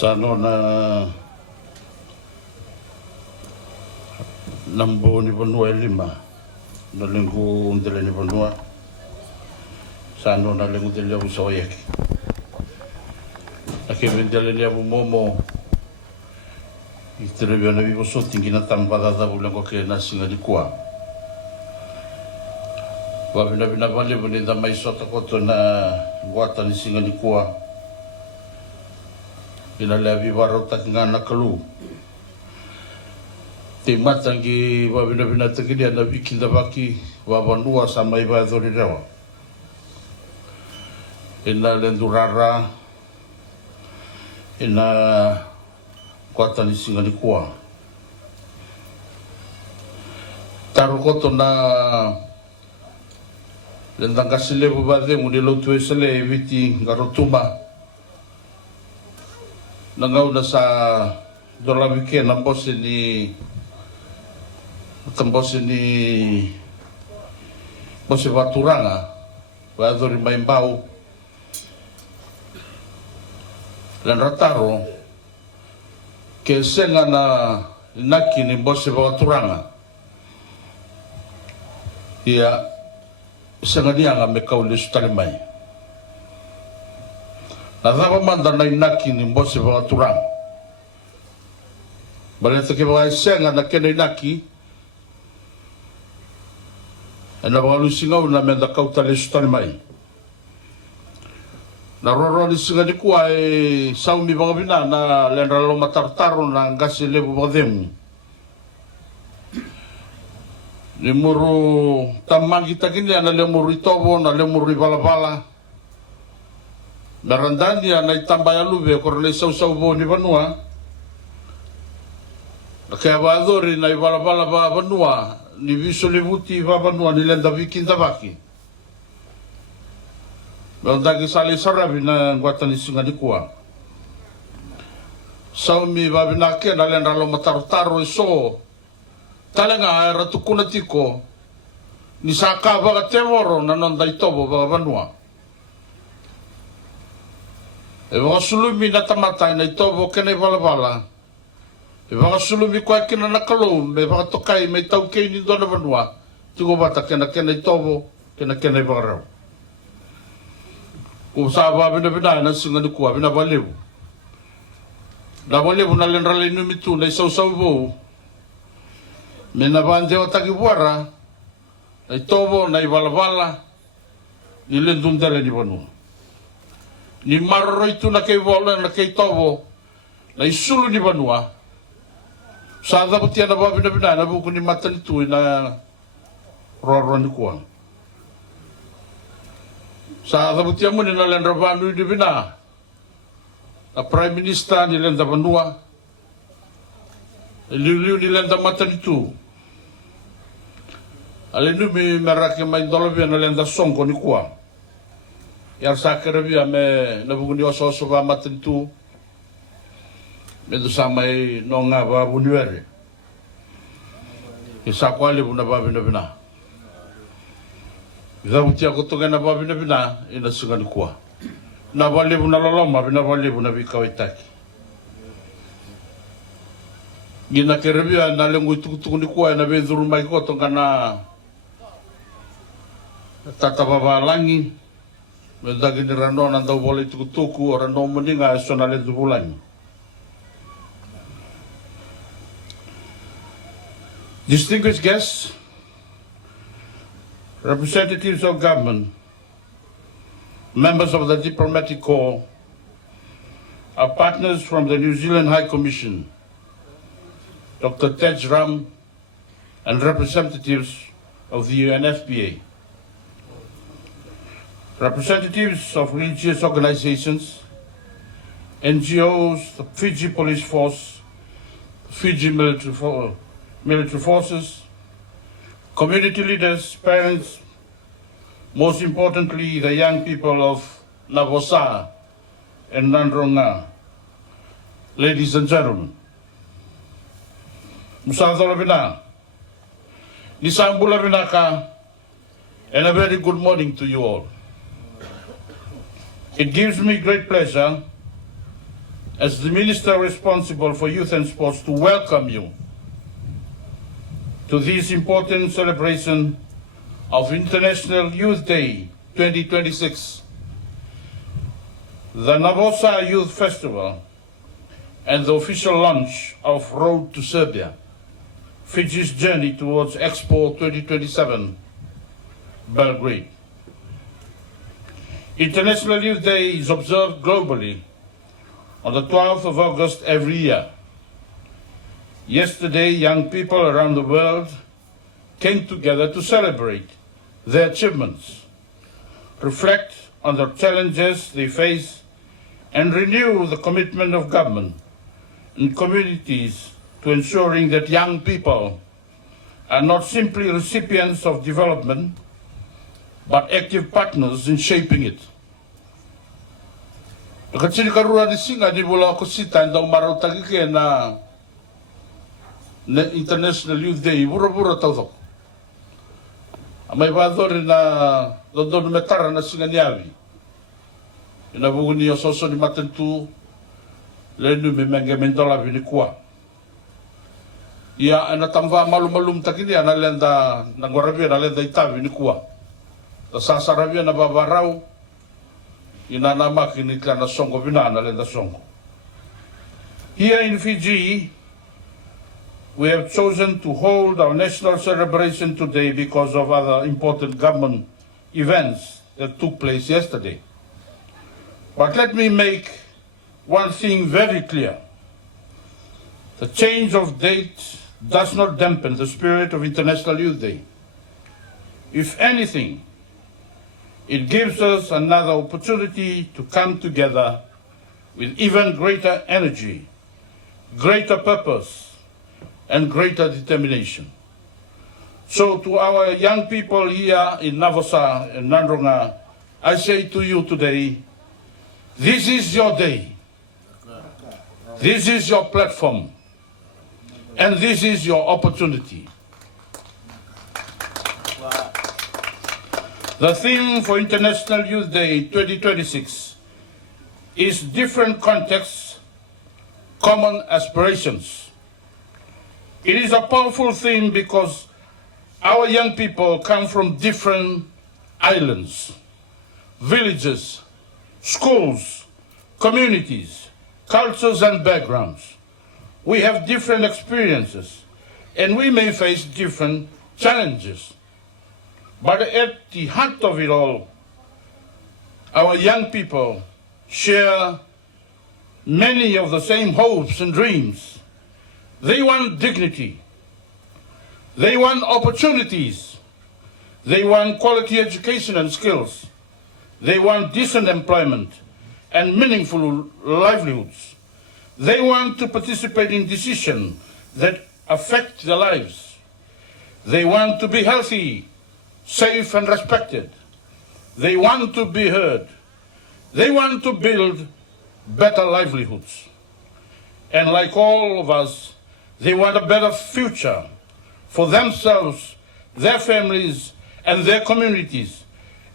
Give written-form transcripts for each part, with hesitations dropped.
sa ano na nambo ni Banua 5 na linggo undela ni Banua sa ano na linggo dele au soyek nakibendele ni abu momo itrebia na vivo so tingina tambada da bulango ke na singa di kwa wa bina vale bune da mai sota koto na guata ni singa di kwa ina le vivaro ta ngana kalu te matangi wa bina takini na vikinda baki wa Banua sa mai ba dori rewa ina lendurara ina guata ni singa di kwa taru koto na lendanga silebu bade mudi lo tu esele viti garotuma nangau na sa dola wike na bosse ni bosse baturanga wa dori mai mbau lan rataro ke senga na naki ni bosse baturanga ia senga dia nga me kau le stale mai na dava manda na inaki ni bosse baturanga balenta ke ba senga na kene inaki ana ba lusinga na menda kau tale stale mai na roro ni singa ni kuai saumi bagabina na lenra lo matartaro na ngasi lebu bademu ni muru tamangi takini ana le muru itobo na le muru balabala na randani ana itambaya lube korle sau bo ni Banua na kaya badori na balabala ba Banua ni viso lebuti ba Banua ni lenda vikinda baki Baldagi sali sarabi na guata ni singa di kwa. Saumi babinake na len ralo matartaro iso. Talenga era tukuna tiko. Ni saka baga temoro na non dai tobo baga Banua. E baga sulumi na tamatai na itobo kene balabala. E baga sulumi kwa kena nakalum. E baga tokai me tau kei ni dona Banua. Tiko bata kena itobo kena baga rau. Usaha bina na singa di kuwa bina balebu na lenra le numitu na sau bo me na bande o taki buara na itobo na ibalabala ni lendundele ni Banua ni marro itu na kei bola na kei tobo na isulu ni Banua sa da putia na bina na buku ni mata ni tu na roro ni kuwa sa kabutia mo ni nalan rabanu di bina a prime minister ni lenda Banua liu ni lenda mata itu alenu mi merake mai dolobi na lenda songo ni kwa yar sakerebi ame na buguni oso ba mata itu me do samai nonga ba bunuere isa kwale buna ba bina Bisa utia koto kena ba bina ina singa ni kwa. Na bale buna loloma bina bale buna bikau itaki. Gina kerebia na lengu tuku ni kwa na bezuru mai koto kana tata baba langi. Mendagi ni rando na ndau bole tuku ora no mendinga sona le dubulangi. Distinguished guests, representatives of government, members of the diplomatic corps, our partners from the New Zealand High Commission, Dr. Tej Ram, and representatives of the UNFPA, representatives of religious organizations, NGOs, the Fiji Police Force, Fiji military forces, community leaders, parents, most importantly, the young people of Navosa and Nandronga. Ladies and gentlemen, Musadolo Bina, Nisambula Binaka, and a very good morning to you all. It gives me great pleasure as the Minister responsible for Youth and Sports, to welcome you to this important celebration of International Youth Day 2026, the Navosa Youth Festival, and the official launch of Road to Serbia, Fiji's journey towards Expo 2027, Belgrade. International Youth Day is observed globally on the 12th of August every year. Yesterday, young people around the world came together to celebrate their achievements, reflect on the challenges they face, and renew the commitment of government and communities to ensuring that young people are not simply recipients of development, but active partners in shaping it. Katsini karura ni singa ni mula ko sita ndang marutagi ke na International Youth Day bura tau. Amai badori na dodon metara na singa niawi. Ina buguni yo soso ni matentu lenu me menge mendola vini kwa. Ia ana tamva malum takini ana lenda nangorabia na lenda itavi ni kwa. Ta sasarabia na babarau ina nama kini kana songo binana lenda songo. Here in Fiji, we have chosen to hold our national celebration today because of other important government events that took place yesterday. But let me make one thing very clear. The change of date does not dampen the spirit of International Youth Day. If anything, it gives us another opportunity to come together with even greater energy, greater purpose, and greater determination. So to our young people here in Navosa and Nandronga, I say to you today, this is your day. This is your platform. And this is your opportunity. The theme for International Youth Day 2026 is different contexts, common aspirations. It is a powerful theme because our young people come from different islands, villages, schools, communities, cultures and backgrounds. We have different experiences and we may face different challenges. But at the heart of it all, our young people share many of the same hopes and dreams. They want dignity. They want opportunities. They want quality education and skills. They want decent employment and meaningful livelihoods. They want to participate in decisions that affect their lives. They want to be healthy, safe and respected. They want to be heard. They want to build better livelihoods. And like all of us, they want a better future for themselves, their families, and their communities,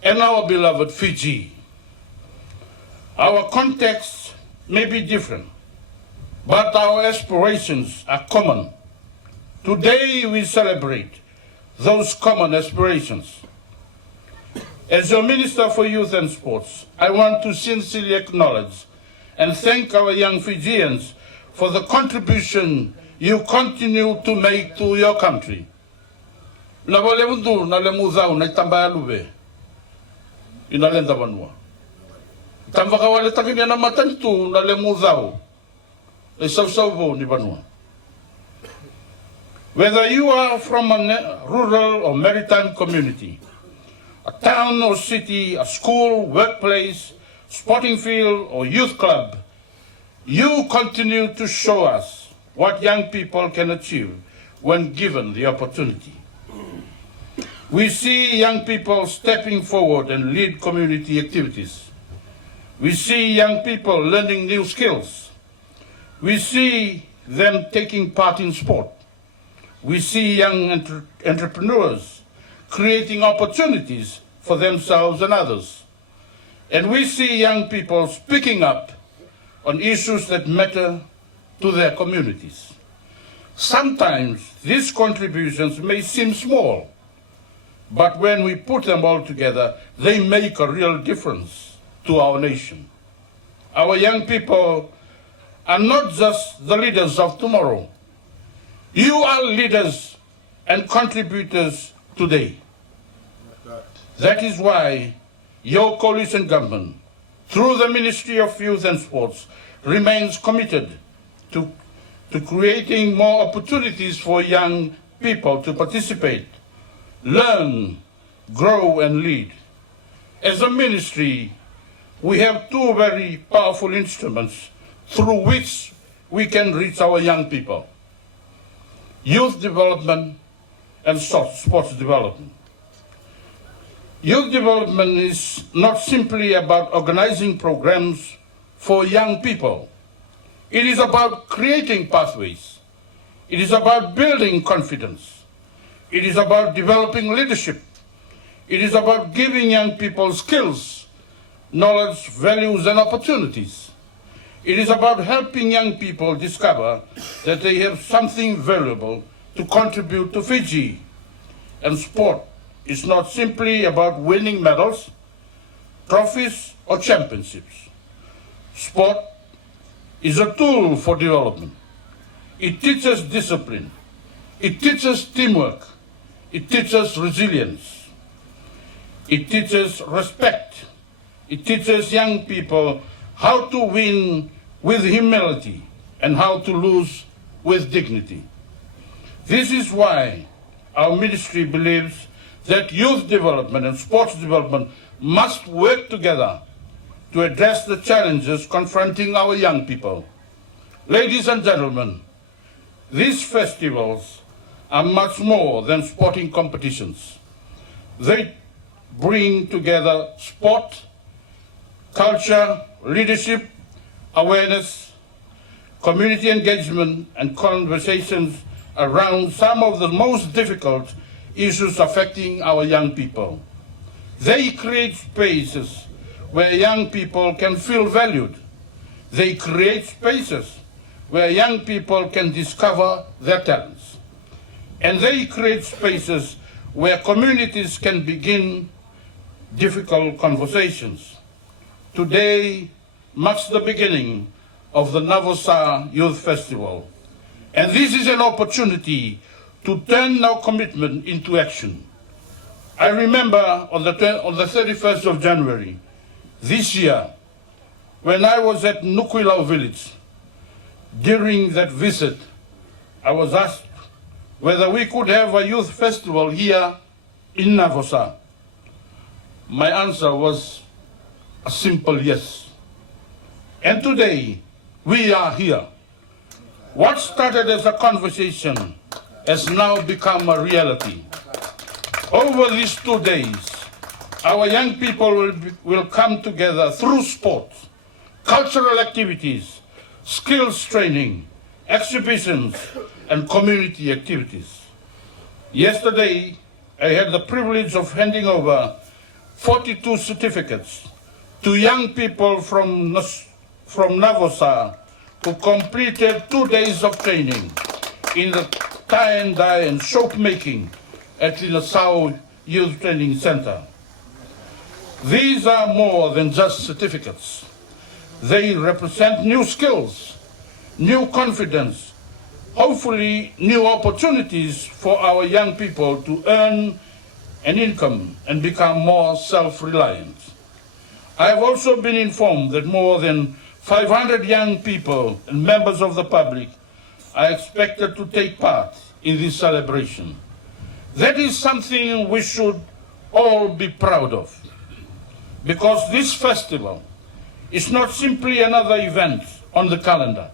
and our beloved Fiji. Our contexts may be different, but our aspirations are common. Today we celebrate those common aspirations. As your Minister for Youth and Sports, I want to sincerely acknowledge and thank our young Fijians for the contribution you continue to make to your country. Na wale mundu na le muzau na itambaya lube inalenda banua. Itambaka wale takini na matantu na le muzau e sausauvo ni banua. Whether you are from a rural or maritime community, a town or city, a school, workplace, sporting field or youth club, you continue to show us what young people can achieve when given the opportunity. We see young people stepping forward and lead community activities. We see young people learning new skills. We see them taking part in sport. We see young entrepreneurs creating opportunities for themselves and others. And we see young people speaking up on issues that matter to their communities. Sometimes these contributions may seem small, but when we put them all together, they make a real difference to our nation. Our young people are not just the leaders of tomorrow. You are leaders and contributors today. That is why your coalition government, through the Ministry of Youth and Sports, remains committed to creating more opportunities for young people to participate, learn, grow, and lead. As a ministry, we have two very powerful instruments through which we can reach our young people: youth development and sports development. Youth development is not simply about organizing programs for young people. It is about creating pathways. It is about building confidence. It is about developing leadership. It is about giving young people skills, knowledge, values, and opportunities. It is about helping young people discover that they have something valuable to contribute to Fiji. And sport is not simply about winning medals, trophies, or championships. Sport is a tool for development. It teaches discipline. It teaches teamwork. It teaches resilience. It teaches respect. It teaches young people how to win with humility and how to lose with dignity. This is why our ministry believes that youth development and sports development must work together to address the challenges confronting our young people. Ladies and gentlemen, these festivals are much more than sporting competitions. They bring together sport, culture, leadership, awareness, community engagement, and conversations around some of the most difficult issues affecting our young people. They create spaces where young people can feel valued. They create spaces where young people can discover their talents. And they create spaces where communities can begin difficult conversations. Today marks the beginning of the Navosa Youth Festival. And this is an opportunity to turn our commitment into action. I remember on the 31st of January this year, when I was at Nukuilau village. During that visit, I was asked whether we could have a youth festival here in Navosa. My answer was a simple yes. And today, we are here. What started as a conversation has now become a reality. Over these 2 days, our young people will come together through sport, cultural activities, skills training, exhibitions, and community activities. Yesterday, I had the privilege of handing over 42 certificates to young people from Navosa who completed 2 days of training in the tie and dye and soap making at the Nassau Youth Training Center. These are more than just certificates. They represent new skills, new confidence, hopefully new opportunities for our young people to earn an income and become more self-reliant. I have also been informed that more than 500 young people and members of the public are expected to take part in this celebration. That is something we should all be proud of, because this festival is not simply another event on the calendar.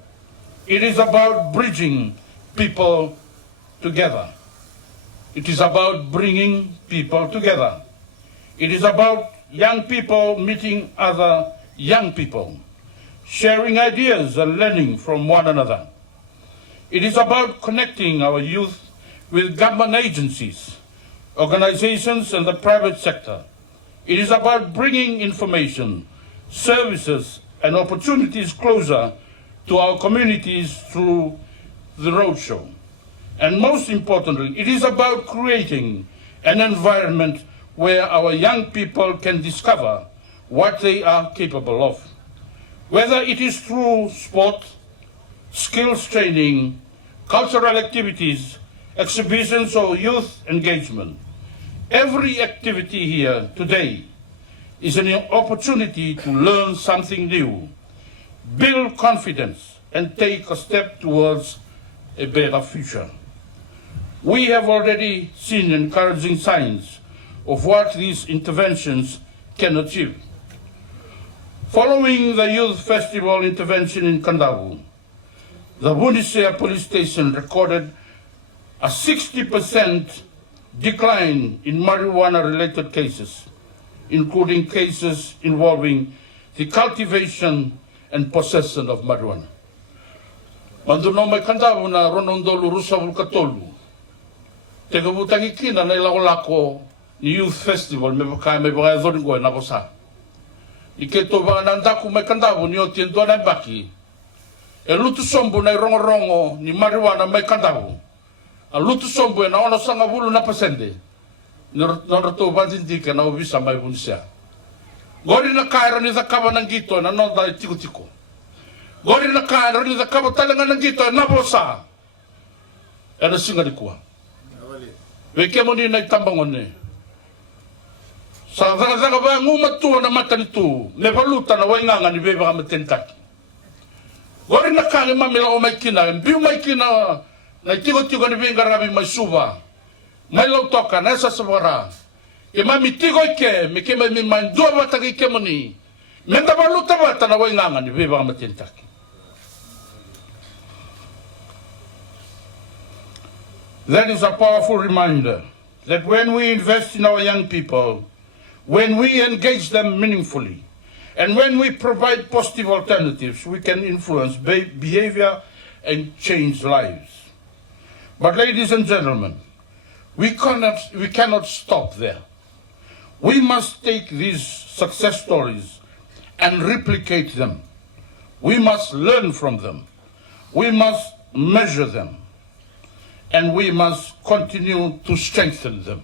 It is about bridging people together. It is about bringing people together. It is about young people meeting other young people, sharing ideas and learning from one another. It is about connecting our youth with government agencies, organizations, and the private sector. It is about bringing information, services, and opportunities closer to our communities through the roadshow. And most importantly, it is about creating an environment where our young people can discover what they are capable of. Whether it is through sport, skills training, cultural activities, exhibitions, or youth engagement, every activity here today is an opportunity to learn something new, build confidence, and take a step towards a better future. We have already seen encouraging signs of what these interventions can achieve. Following the Youth Festival intervention in Kandavu, the Bunisea police station recorded a 60% decline in marijuana-related cases, including cases involving the cultivation and possession of marijuana. Manduno mai Kandavu na ronondolu rusavul katolu. Te kabutangi kina na ilako ni Youth Festival me baka me baka zoringo na Navosa. Ike to baka nandaku mai Kandavu ni o tiendo na baki. E lutu sombu na rongo ni marijuana mai Kandavu. A lutu sombu na ono sanga bulu na pasende. Nora to bandindika na ubisa mai Bunisea. Gori na kairo ni zakaba ng gito na nonda tiko-tiko. Gori na kairo ni zakaba talaga ng gito na Navosa. E na singa di kuwa. Weke mo ni nagtambangon ni. Sa zaga ba ngumatuwa na mata nito, me valuta na wainganga ni beba ka matentaki. Gori na kani mamila o may kina, biu may kina, na tigo-tigo ni benga rabi may suba. May lautoka, nasa sabara. E mami tigo ike, me ke may mindua bata ki ke mo ni. Menda valuta bata na wainganga ni beba ka matentaki. That is a powerful reminder that when we invest in our young people, when we engage them meaningfully, and when we provide positive alternatives, we can influence behavior and change lives. But ladies and gentlemen, we cannot stop there. We must take these success stories and replicate them. We must learn from them. We must measure them. And we must continue to strengthen them.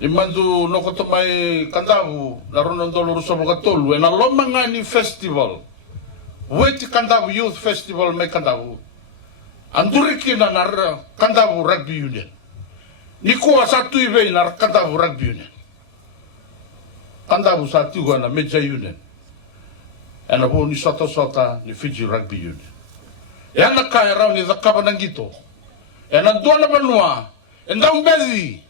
Imandu nokoto mai Kandavu na ronondolo rusolo katolu na lomangani festival. Weti Kandavu Youth Festival mai Kandavu. Andurikina na Kandavu Rugby Union. Nikuwa satu ibe na Kandavu Rugby Union. Kandavu satu na Major Union. And abo ni sota ni Fiji Rugby Union. Yana kaya rau ni zakaba nangito. E na dona banua, e ndau mbezi.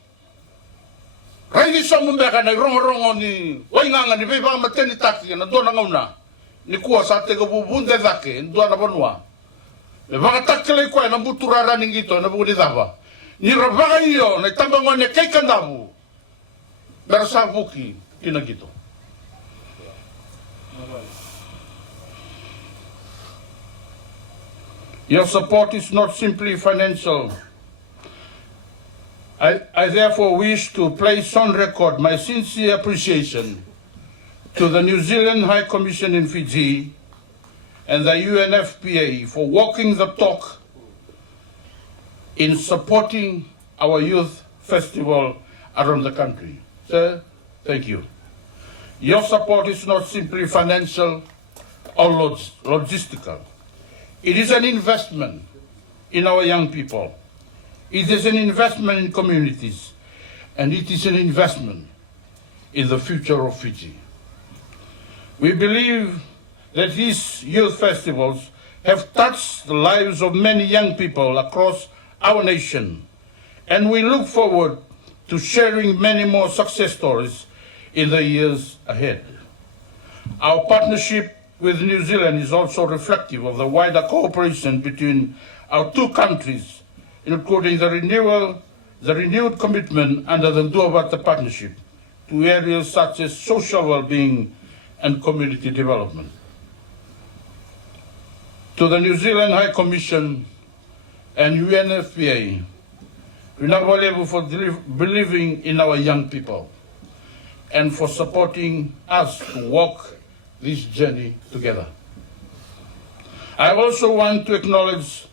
Raidi somu mbeka na rongo ni wainganga ni beba mateni taki, na dona ngauna. Ni kuwa sa te kabubunde zake, dona banua. E baka takile kwa na mbuturara ningito, na bukuni dhaba. Ni rabaga iyo, na itambangwa ni kei Kandavu. Berasa buki, kinagito. Your support is not simply financial. I therefore wish to place on record my sincere appreciation to the New Zealand High Commission in Fiji and the UNFPA for walking the talk in supporting our youth festival around the country. Sir, thank you. Your support is not simply financial or logistical. It is an investment in our young people. It is an investment in communities. And it is an investment in the future of Fiji. We believe that these youth festivals have touched the lives of many young people across our nation. And we look forward to sharing many more success stories in the years ahead. Our partnership with New Zealand is also reflective of the wider cooperation between our two countries, including the renewed commitment under the Ndoa Partnership to areas such as social well-being and community development. To the New Zealand High Commission and UNFPA, we now value for believing in our young people and for supporting us to walk this journey together. I also want to acknowledge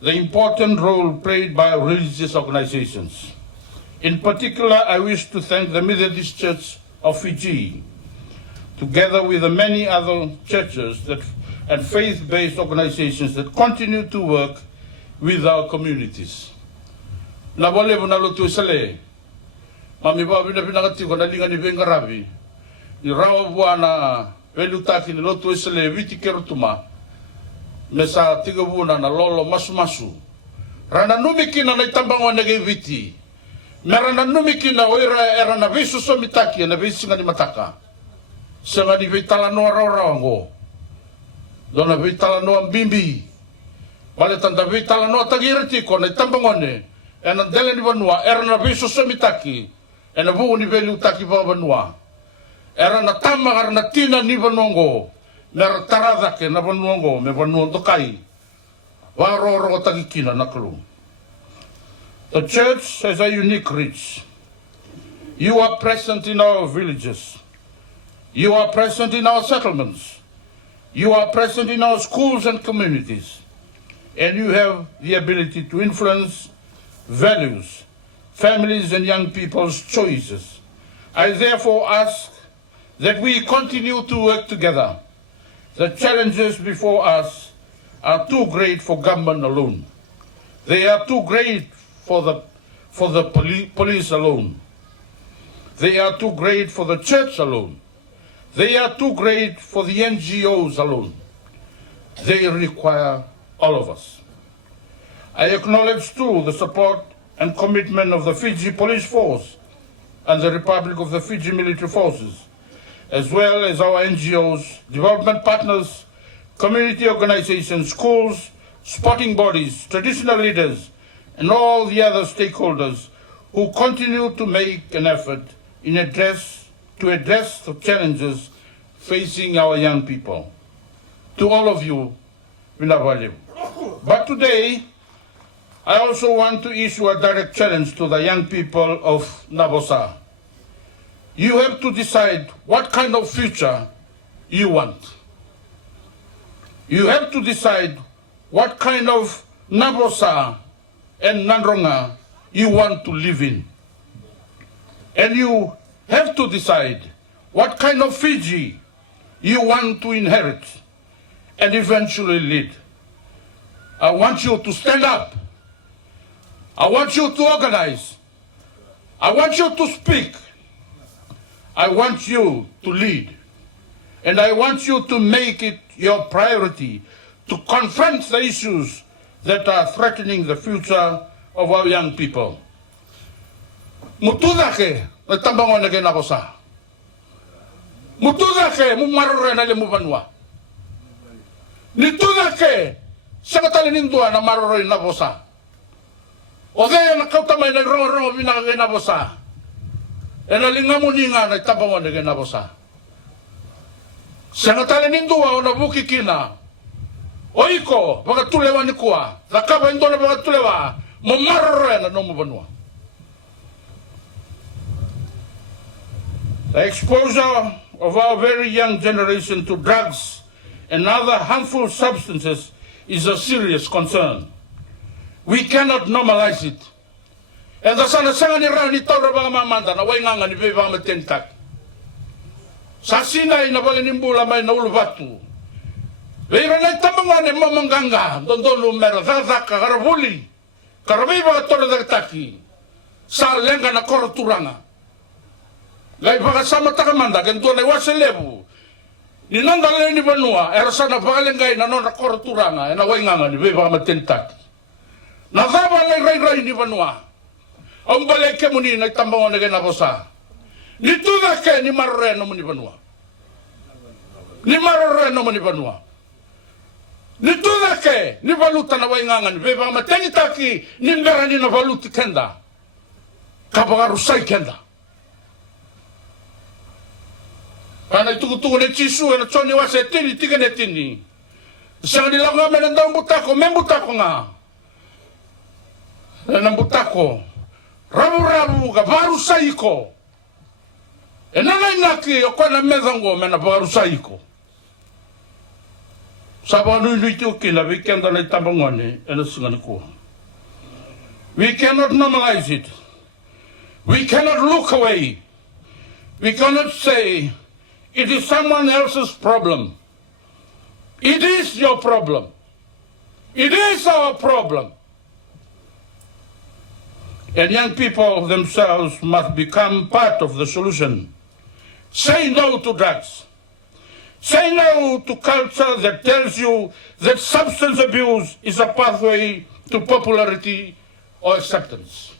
the important role played by religious organizations. In particular, I wish to thank the Methodist Church of Fiji, together with the many other churches and faith-based organizations that continue to work with our communities. Na wale mo na lotu isale, mami ba pinakati ko na linga ni Bengarabi, ni rawa buana velutaki ni lotu isale viti kerutuma, mesa tiga buna na lolo masu-masu. Rana numikina na itambango na viti, merana numikina oira era na visu somitaki na visu nga ni mataka. Sanga ni vitala no rawango, dona vitala no ambimbi, wale tanda vitala no tagirati ko na itambango ne. Ena dele ni Vanua, era na viso somitaki, ena vuu ni veli utaki va Vanua. Era na tamagar na tina ni Vanuango, mera taradake na Vanuango, me Vanuan tokai. Varoro tagikina na kalu. The church has a unique reach. You are present in our villages. You are present in our settlements. You are present in our schools and communities. And you have the ability to influence values, families and young people's choices. I therefore ask that we continue to work together. The challenges before us are too great for government alone. They are too great for the police alone. They are too great for the church alone. They are too great for the NGOs alone. They require all of us. I acknowledge too the support and commitment of the Fiji Police Force and the Republic of the Fiji Military Forces, as well as our NGOs, development partners, community organizations, schools, sporting bodies, traditional leaders, and all the other stakeholders who continue to make an effort to address the challenges facing our young people. To all of you, Vinavali. But today, I also want to issue a direct challenge to the young people of Navosa. You have to decide what kind of future you want. You have to decide what kind of Navosa and Nandronga you want to live in. And you have to decide what kind of Fiji you want to inherit and eventually lead. I want you to stand up. I want you to organize. I want you to speak. I want you to lead. And I want you to make it your priority to confront the issues that are threatening the future of our young people. Mutudake, natambangon na Navosa. Mutudake, mumarore na limubanwa. Nitudake, sakatalindua na marore na Navosa. O kaya nakautamay na rongo binakagay Navosa. E nalingamuninga na itabawang na Navosa. Sa natalindua o nabukikina. O iko, baka tulewa ni kuwa. Nakaba indo na baka tulewa. Mamarore na numubanwa. The exposure of our very young generation to drugs and other harmful substances is a serious concern. We cannot normalize it. And the sana-sanga ni Rani Taura mga mamanda na way nga ni Beba Matentak. Sa sinay na balinimbula may naulubatu. Beba na itamang ni Mamangganga, dondon lumera, zazaka, karavuli, karabiba ka tora dagtaki, sa lenga na koroturanga. Gay baka sama takamanda, ganito na iwaselebu. Ninandala ni Vanua, era sana bakalengay na nona koroturanga, na way nga ni Beba Matentak. Nazaba ray ni Vanua. Ang balay ke muni nagtambangon na Navosa. Nito na ke ni Maroreno mo ni Vanua. Ni Maroreno mo ni Vanua. Nito na ke ni valuta na way ngangan. Beba matenitaki ni merani na valuti kenda. Kabagarusay kenda. Kana itukutuko ni Chisu na choni wase tini tiga netini. Sa nila nga menandang butako, membutako nga. Nang butako. Rabu-rabu ka baru saiko. E nanay naki o kwa na mezango mena baru saiko. Sabanu nuitu kina we can dana tambangone and singanako. We cannot normalize it. We cannot look away. We cannot say it is someone else's problem. It is your problem. It is our problem. And young people themselves must become part of the solution. Say no to drugs. Say no to culture that tells you that substance abuse is a pathway to popularity or acceptance.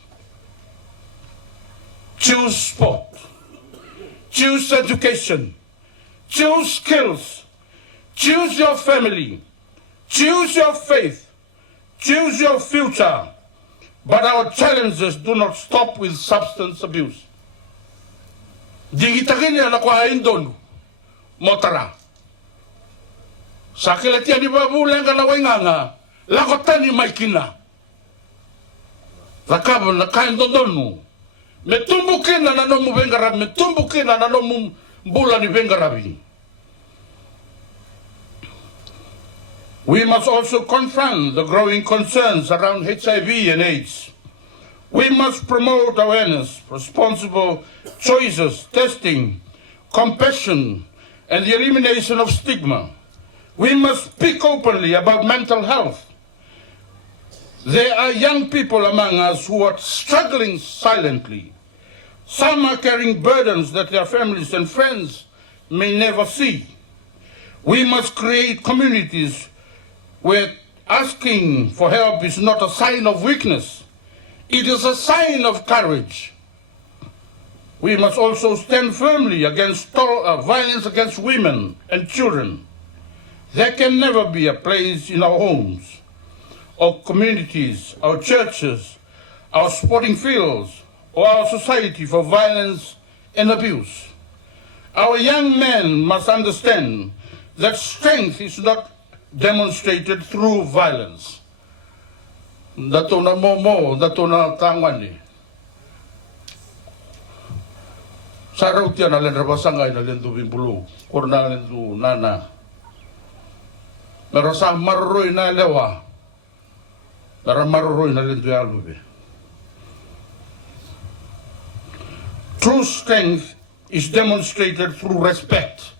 Choose sport. Choose education. Choose skills. Choose your family. Choose your faith. Choose your future. But our challenges do not stop with substance abuse. Digitakin niya na kuhain doon. Motara. Sa kilatiya ni babulang ka na nga, lakotan ni Maikina. Rakab na kain doon mo. Metumbukin na nanon mo bengarab, metumbukin na nanon mo bulan ni bengarabi. We must also confront the growing concerns around HIV and AIDS. We must promote awareness, responsible choices, testing, compassion, and the elimination of stigma. We must speak openly about mental health. There are young people among us who are struggling silently. Some are carrying burdens that their families and friends may never see. We must create communities where asking for help is not a sign of weakness. It is a sign of courage. We must also stand firmly against violence against women and children. There can never be a place in our homes, our communities, our churches, our sporting fields, or our society for violence and abuse. Our young men must understand that strength is not demonstrated through violence. Dato na momo, dato na tangwani. Sa rautia na len rabasangay na len tubing bulu, kurna len tu nana. Pero sa maruroy na lewa, pero maruroy na len tu alube. True strength is demonstrated through respect,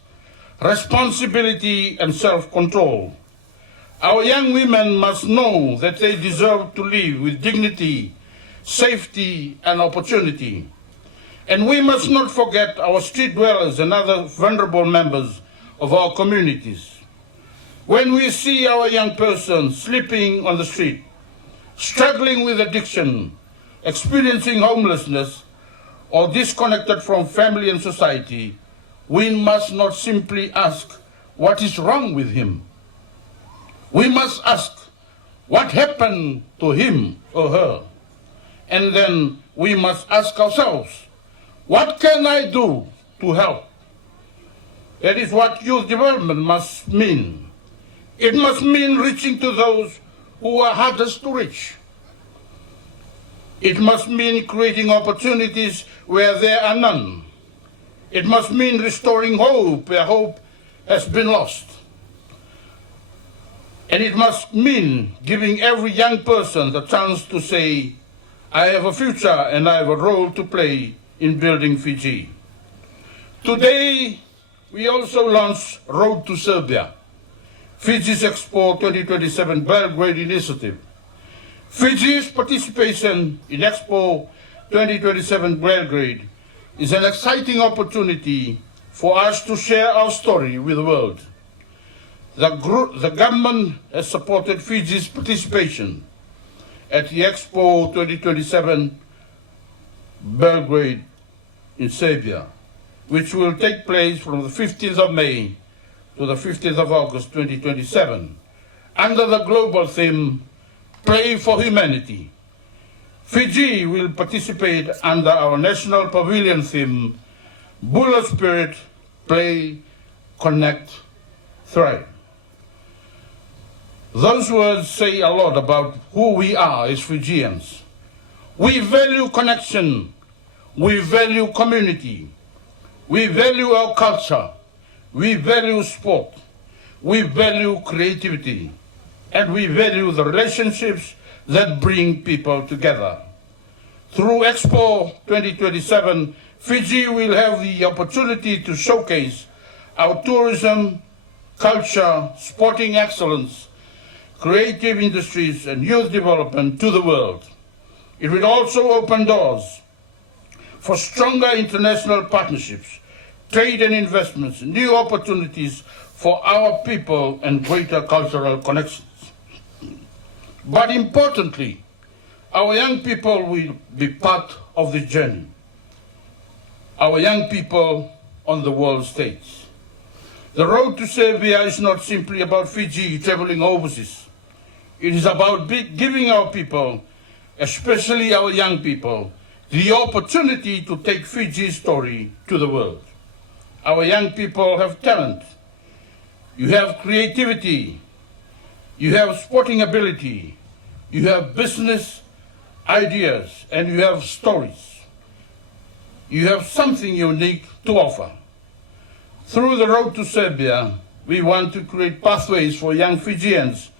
responsibility, and self-control. Our young women must know that they deserve to live with dignity, safety, and opportunity. And we must not forget our street dwellers and other vulnerable members of our communities. When we see our young persons sleeping on the street, struggling with addiction, experiencing homelessness, or disconnected from family and society, we must not simply ask, what is wrong with him? We must ask, what happened to him or her? And then we must ask ourselves, what can I do to help? That is what youth development must mean. It must mean reaching to those who are hardest to reach. It must mean creating opportunities where there are none. It must mean restoring hope where hope has been lost. And it must mean giving every young person the chance to say, I have a future and I have a role to play in building Fiji. Today, we also launched Road to Serbia, Fiji's Expo 2027 Belgrade initiative. Fiji's participation in Expo 2027 Belgrade is an exciting opportunity for us to share our story with the world. The government has supported Fiji's participation at the Expo 2027 Belgrade in Serbia, which will take place from the 15th of May to the 15th of August 2027, under the global theme, Play for Humanity. Fiji will participate under our national pavilion theme, Bula Spirit, Play, Connect, Thrive. Those words say a lot about who we are as Fijians. We value connection, we value community, we value our culture, we value sport, We value creativity, and we value the relationships that bring people together. Through Expo 2027, Fiji will have the opportunity to showcase our tourism, culture, sporting excellence, creative industries, and youth development to the world. It will also open doors for stronger international partnerships, trade and investments, new opportunities for our people, and greater cultural connections. But importantly, our young people will be part of the journey. Our young people on the world stage. The road to Serbia is not simply about Fiji traveling overseas. It is about giving our people, especially our young people, the opportunity to take Fiji's story to the world. Our young people have talent. You have creativity. You have sporting ability. You have business ideas, and you have stories. You have something unique to offer. Through the road to Serbia, we want to create pathways for young Fijians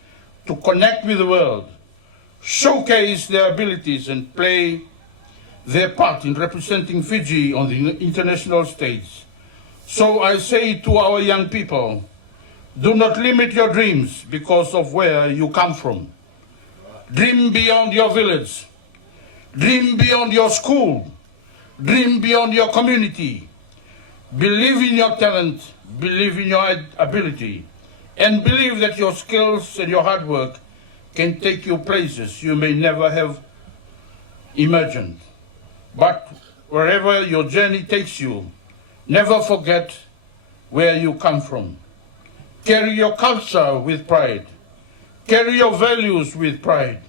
to connect with the world, showcase their abilities, and play their part in representing Fiji on the international stage. So I say to our young people, do not limit your dreams because of where you come from. Dream beyond your village. Dream beyond your school. Dream beyond your community. Believe in your talent, believe in your ability, and believe that your skills and your hard work can take you places you may never have imagined. But wherever your journey takes you, never forget where you come from. Carry your culture with pride. Carry your values with pride.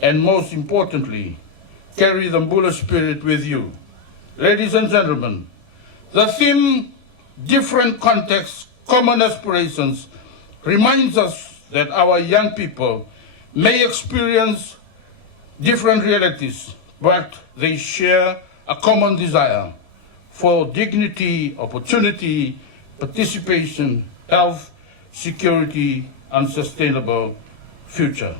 And most importantly, carry the Mbula spirit with you. Ladies and gentlemen, the theme, different contexts, common aspirations, reminds us that our young people may experience different realities, but they share a common desire for dignity, opportunity, participation, health, security, and sustainable future.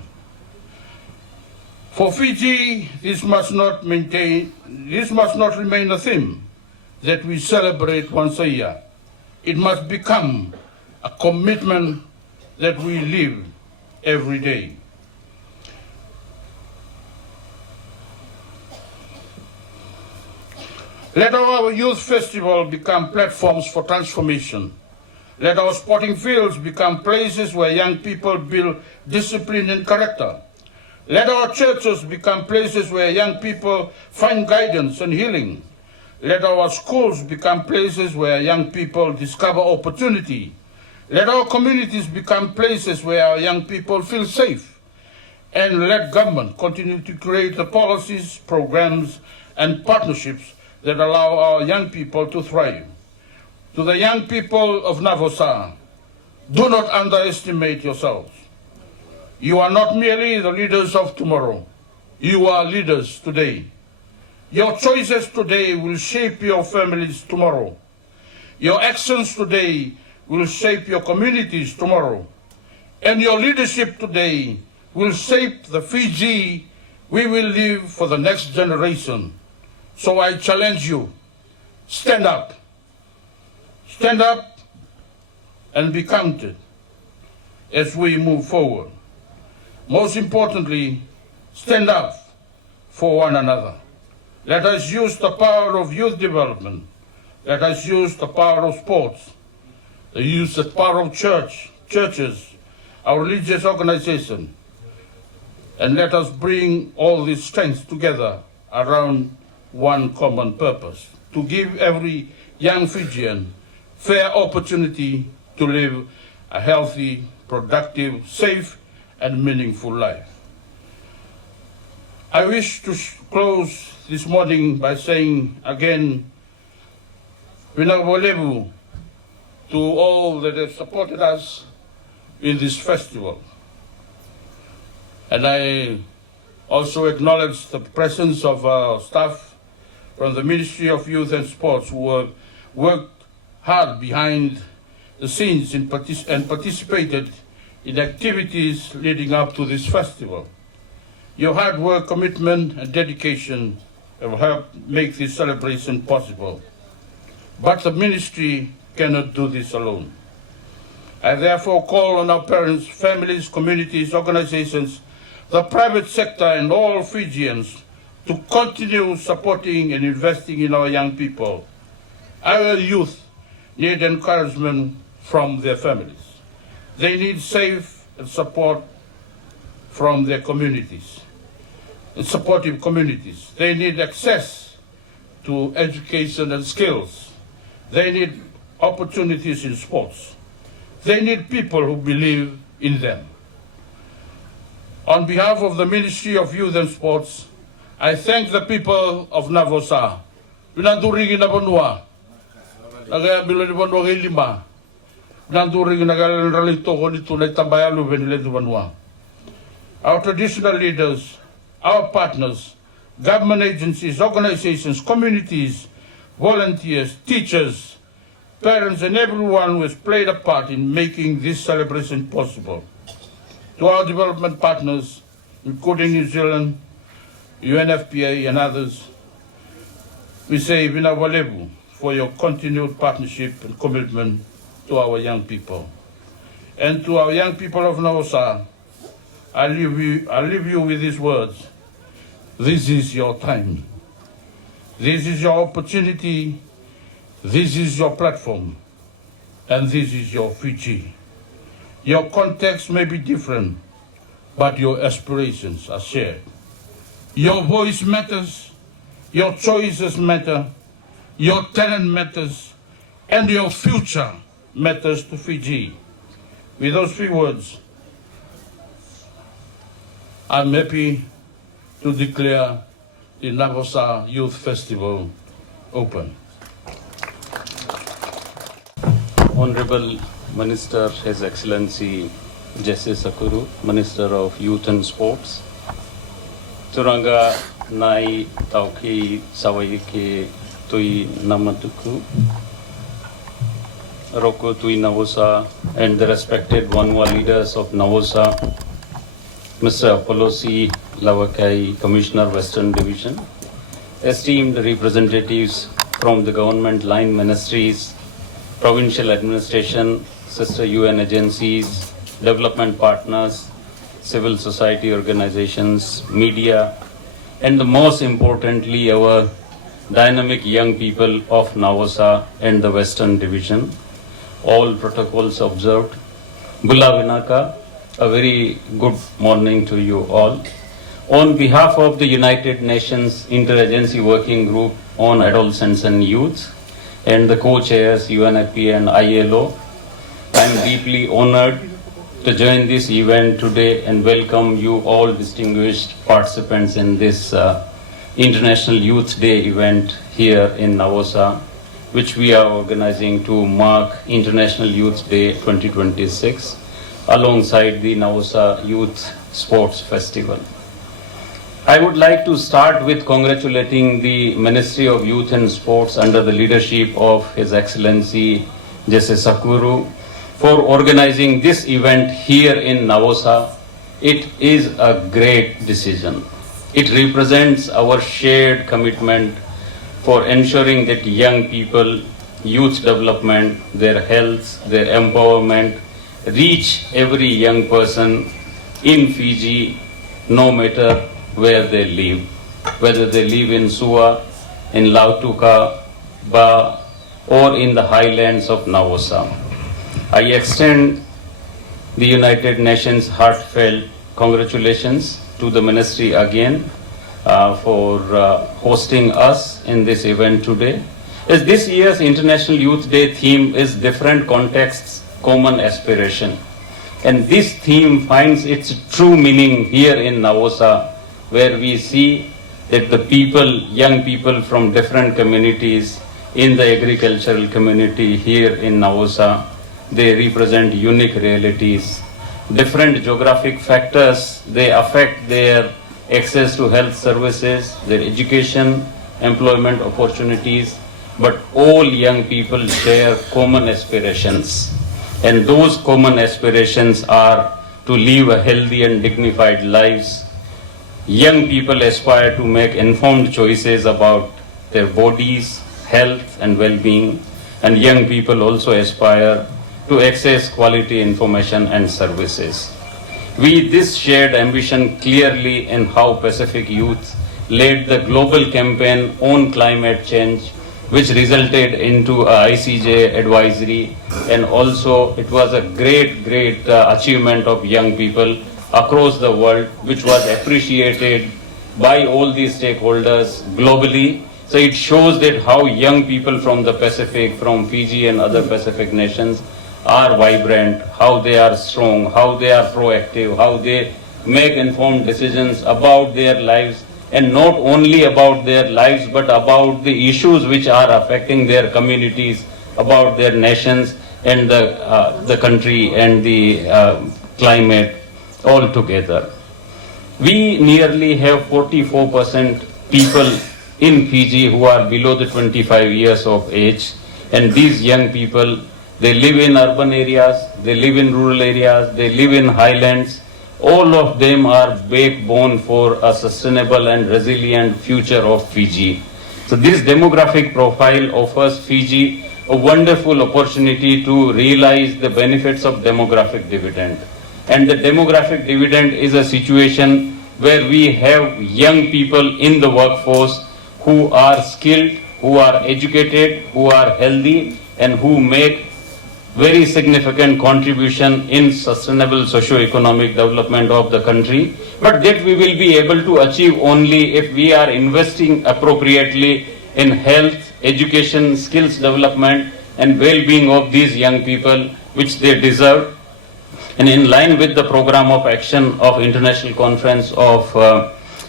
For Fiji, this must not remain a theme that we celebrate once a year. It must become a commitment that we live every day. Let our youth festival become platforms for transformation. Let our sporting fields become places where young people build discipline and character. Let our churches become places where young people find guidance and healing. Let our schools become places where young people discover opportunity. Let our communities become places where our young people feel safe. And let government continue to create the policies, programs, and partnerships that allow our young people to thrive. To the young people of Navosa, do not underestimate yourselves. You are not merely the leaders of tomorrow. You are leaders today. Your choices today will shape your families tomorrow. Your actions today will shape your communities tomorrow. And your leadership today will shape the Fiji we will leave for the next generation. So I challenge you, stand up. Stand up and be counted as we move forward. Most importantly, stand up for one another. Let us use the power of youth development. Let us use the power of sports. Use the power of churches, our religious organization. And let us bring all these strengths together around one common purpose, to give every young Fijian fair opportunity to live a healthy, productive, safe, and meaningful life. I wish to close this morning by saying again, Vinavolevu to all that have supported us in this festival. And I also acknowledge the presence of our staff from the Ministry of Youth and Sports who have worked hard behind the scenes and participated in activities leading up to this festival. Your hard work, commitment, and dedication have helped make this celebration possible. But the ministry cannot do this alone. I therefore call on our parents, families, communities, organizations, the private sector, and all Fijians to continue supporting and investing in our young people. Our youth need encouragement from their families. They need safe and support from their communities, and supportive communities. They need access to education and skills. They need opportunities in sports. They need people who believe in them. On behalf of the Ministry of Youth and Sports, I thank the people of Navosa. Pinanturingin na banua. Nagaya bilo ni banua kay lima. Pinanturingin na galalito ko nito na itambayalu benile du banua. Our traditional leaders, our partners, government agencies, organizations, communities, volunteers, teachers, parents, and everyone who has played a part in making this celebration possible. To our development partners, including New Zealand, UNFPA, and others, we say Vina Walebu for your continued partnership and commitment to our young people. And to our young people of Navosa, I leave you with these words. This is your time. This is your opportunity. This is your platform. And this is your Fiji. Your context may be different, but your aspirations are shared. Your voice matters, your choices matter, your talent matters, and your future matters to Fiji. With those few words, I'm happy to declare the Navosa Youth Festival open. Honorable Minister, His Excellency Jese Saukuru, Minister of Youth and Sports. Turanga nai tauki sawai ke tui namatuku. Roko tui Navosa and the respected Vanua leaders of Navosa, Mr. Apolosi Lavakai, Commissioner Western Division, esteemed representatives from the government line ministries, provincial administration, sister UN agencies, development partners, civil society organizations, media, and most importantly, our dynamic young people of Navosa and the Western Division. All protocols observed. Bula Vinaka, a very good morning to you all. On behalf of the United Nations Interagency Working Group on Adolescents and Youth and the co-chairs UNFPA and ILO, I am deeply honored to join this event today and welcome you all distinguished participants in this International Youth Day event here in Navosa, which we are organizing to mark International Youth Day 2026 alongside the Navosa Youth Sports Festival. I would like to start with congratulating the Ministry of Youth and Sports under the leadership of His Excellency Jese Saukuru for organizing this event here in Navosa. It is a great decision. It represents our shared commitment for ensuring that young people, youth development, their health, their empowerment reach every young person in Fiji, no matter where they live, whether they live in Suva, in Lautuka, Ba, or in the highlands of Navosa. I extend the United Nations heartfelt congratulations to the ministry again for hosting us in this event today. As this year's International Youth Day theme is different contexts, common aspiration. And this theme finds its true meaning here in Navosa, where we see that the people, young people from different communities in the agricultural community here in Navosa, they represent unique realities. Different geographic factors, they affect their access to health services, their education, employment opportunities, but all young people share common aspirations. and those common aspirations are to live a healthy and dignified lives. Young people aspire to make informed choices about their bodies, health and well-being, and young people also aspire to access quality information and services. With this shared ambition clearly in how Pacific Youth led the global campaign on climate change, which resulted into a ICJ advisory, and also it was a great achievement of young people across the world, which was appreciated by all these stakeholders globally. So it shows that how young people from the Pacific, from Fiji and other Pacific nations are vibrant, how they are strong, how they are proactive, how they make informed decisions about their lives, and not only about their lives but about the issues which are affecting their communities, about their nations and the country and the climate altogether. We nearly have 44% people in Fiji who are below the 25 years of age, and these young people, they live in urban areas, they live in rural areas, they live in highlands. All of them are backbone for a sustainable and resilient future of Fiji. So this demographic profile offers Fiji a wonderful opportunity to realize the benefits of demographic dividend. And the demographic dividend is a situation where we have young people in the workforce who are skilled, who are educated, who are healthy, and who make very significant contribution in sustainable socio-economic development of the country. But that we will be able to achieve only if we are investing appropriately in health, education, skills development and well-being of these young people, which they deserve. And in line with the program of action of International Conference of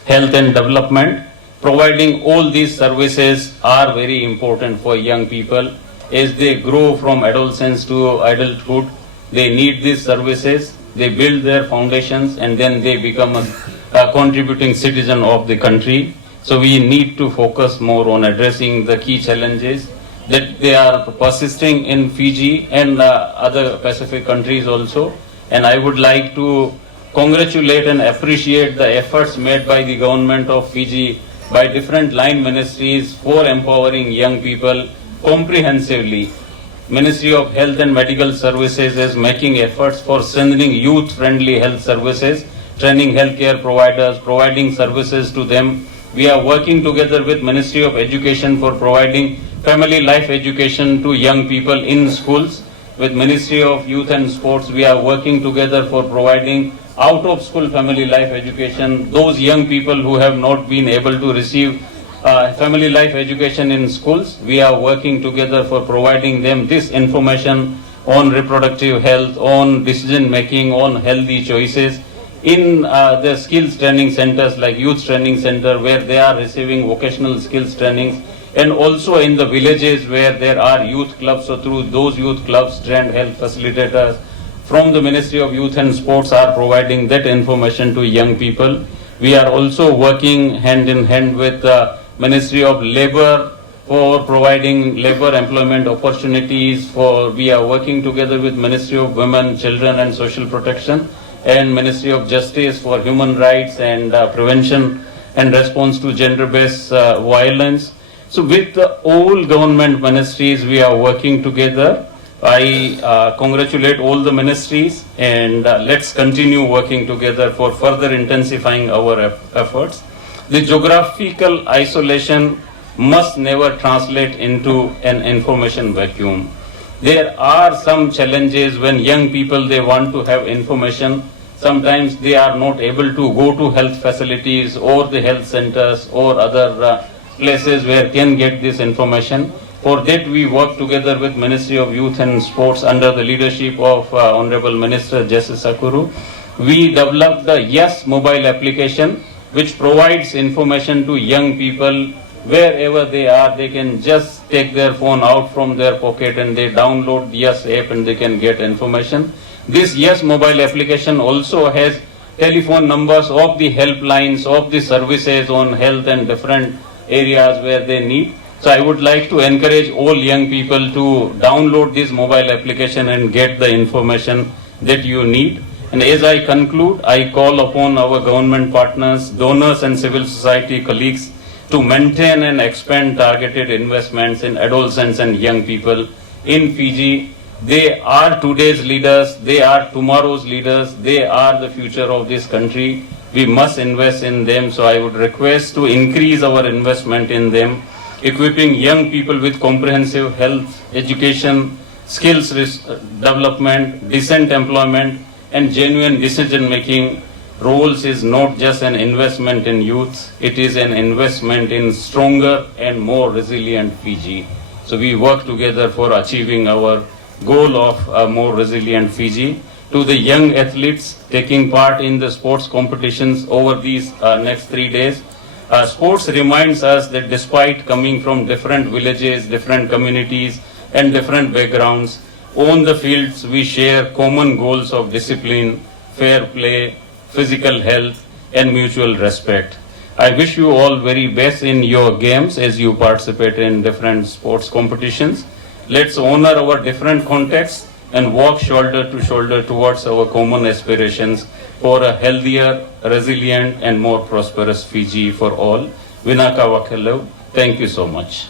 Health and Development, providing all these services are very important for young people. As they grow from adolescence to adulthood, they need these services, they build their foundations, and then they become a contributing citizen of the country. So we need to focus more on addressing the key challenges that they are persisting in Fiji and other Pacific countries also. And I would like to congratulate and appreciate the efforts made by the government of Fiji, by different line ministries for empowering young people comprehensively. Ministry of Health and Medical Services is making efforts for strengthening youth-friendly health services, training healthcare providers, providing services to them. We are working together with Ministry of Education for providing family life education to young people in schools. With Ministry of Youth and Sports, we are working together for providing out-of-school family life education. Those young people who have not been able to receive family life education in schools, we are working together for providing them this information on reproductive health, on decision making, on healthy choices in the skills training centers like Youth Training Center, where they are receiving vocational skills trainings, and also in the villages where there are youth clubs. So through those youth clubs, trained health facilitators from the Ministry of Youth and Sports are providing that information to young people. We are also working hand in hand with the Ministry of Labor for providing labor employment opportunities. We are working together with Ministry of Women, Children and Social Protection and Ministry of Justice for human rights and prevention and response to gender-based violence. So with all government ministries, we are working together. I congratulate all the ministries, and let's continue working together for further intensifying our efforts. The geographical isolation must never translate into an information vacuum. There are some challenges when young people, they want to have information. Sometimes they are not able to go to health facilities or the health centers or other places where can get this information. For that, we work together with Ministry of Youth and Sports under the leadership of Honorable Minister Jese Saukuru. We developed the Yes mobile application, which provides information to young people wherever they are. They can just take their phone out from their pocket and they download the Yes app and they can get information. This Yes mobile application also has telephone numbers of the helplines of the services on health and different areas where they need. So I would like to encourage all young people to download this mobile application and get the information that you need. And as I conclude, I call upon our government partners, donors and civil society colleagues to maintain and expand targeted investments in adolescents and young people in Fiji. They are today's leaders, they are tomorrow's leaders, they are the future of this country. We must invest in them, so I would request to increase our investment in them, equipping young people with comprehensive health, education, skills development, decent employment, and genuine decision-making roles is not just an investment in youth, it is an investment in stronger and more resilient Fiji. So we work together for achieving our goal of a more resilient Fiji. To the young athletes taking part in the sports competitions over these next 3 days, sports reminds us that despite coming from different villages, different communities, and different backgrounds, on the fields we share common goals of discipline, fair play, physical health, and mutual respect. I wish you all very best in your games as you participate in different sports competitions. Let's honor our different contexts and walk shoulder to shoulder towards our common aspirations for a healthier, resilient, and more prosperous Fiji for all. Vinaka Wakelu, thank you so much.